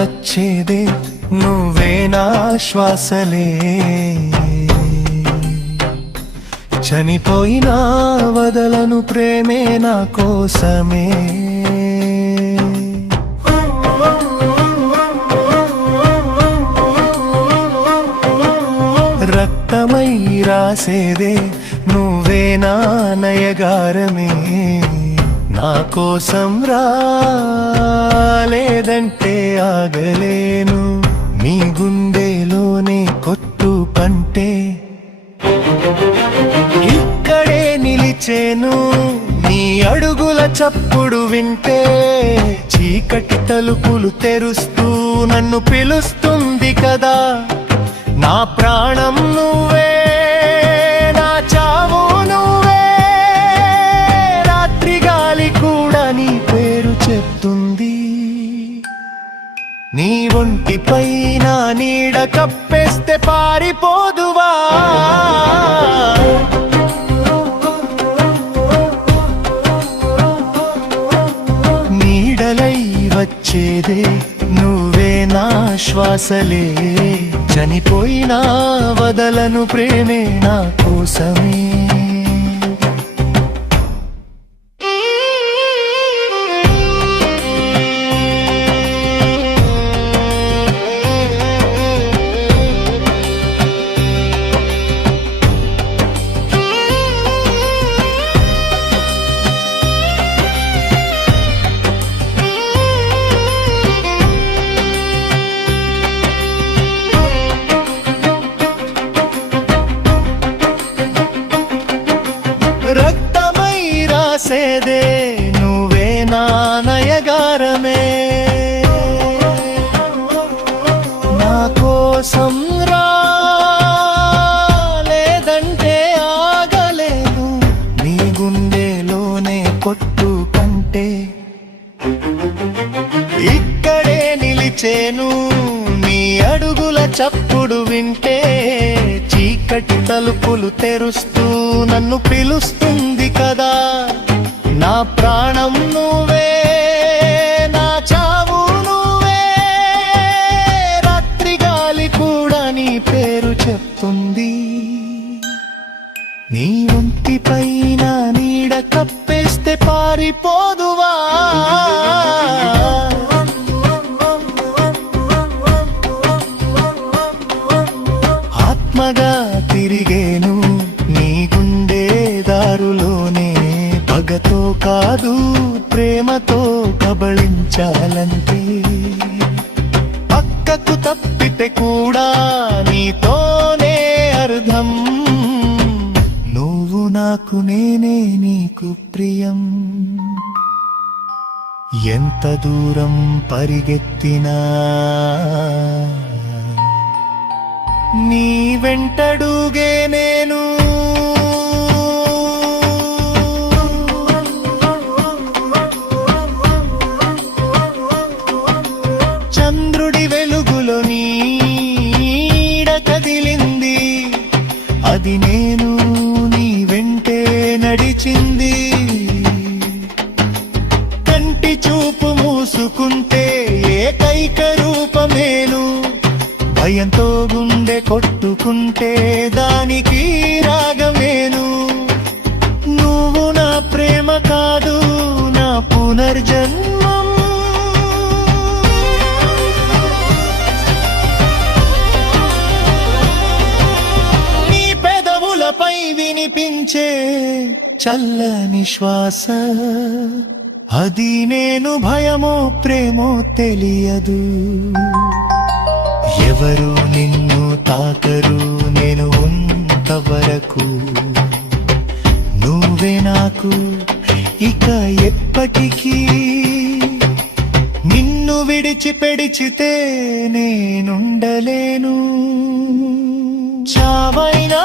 వచ్చేదే నువ్వే నా శ్వాసలే. చనిపోయినా వదలను ప్రేమే నా కోసమే. రక్తమై రాసేదే నువ్వే నా నయగారమే. నా కోసం రాలేదంటే ఆగలేను. నీ గుండెలోనే కొట్టు పంటే. ఇక్కడే నిలిచేను నీ అడుగుల చప్పుడు వింటే. చీకటి తలుపులు తెరుస్తూ నన్ను పిలుస్తుంది కదా. నా ప్రాణం నువ్వే నీ ఒంటి పైన నీడ కప్పేస్తే పారిపోదువా? నీడలై వచ్చేదే నువ్వే నా శ్వాసలే. చనిపోయినా వదలను ప్రేమే నా కోసమే. నిలిచేను నీ అడుగుల చప్పుడు వింటే చీకటి తలుపులు తెరుస్తూ నన్ను పిలుస్తుంది కదా. నా ప్రాణం నువ్వే నా చావు నువ్వే. రాత్రి గాలి కూడా నీ పేరు చెప్తుంది. నీ ఒంటి పైన నీడ కప్పేస్తే పారిపోదువా? కాదు ప్రేమతో కబళించాలంటే. పక్కకు తప్పితే కూడా నీతోనే అర్థం. నువ్వు నాకు నేనే నీకు ప్రియం. ఎంత దూరం పరిగెత్తినా. నీ వెంటడుగే నేను మూసుకుంటే ఏకైక రూపమేను భయంతో గుండె కొట్టుకుంటే దానికి రాగమేను నువ్వు నా ప్రేమ కాదు నా పునర్జన్మం. నీ పెదవులపై వినిపించే చల్లని శ్వాస. అది నేను భయమో ప్రేమో తెలియదు. ఎవరు నిన్ను తాకరు? నేను ఉంతవరకు నువ్వే నాకు ఇక ఎప్పటికీ నిన్ను విడిచి పెడిచితే నేనుండలేను. చావైనా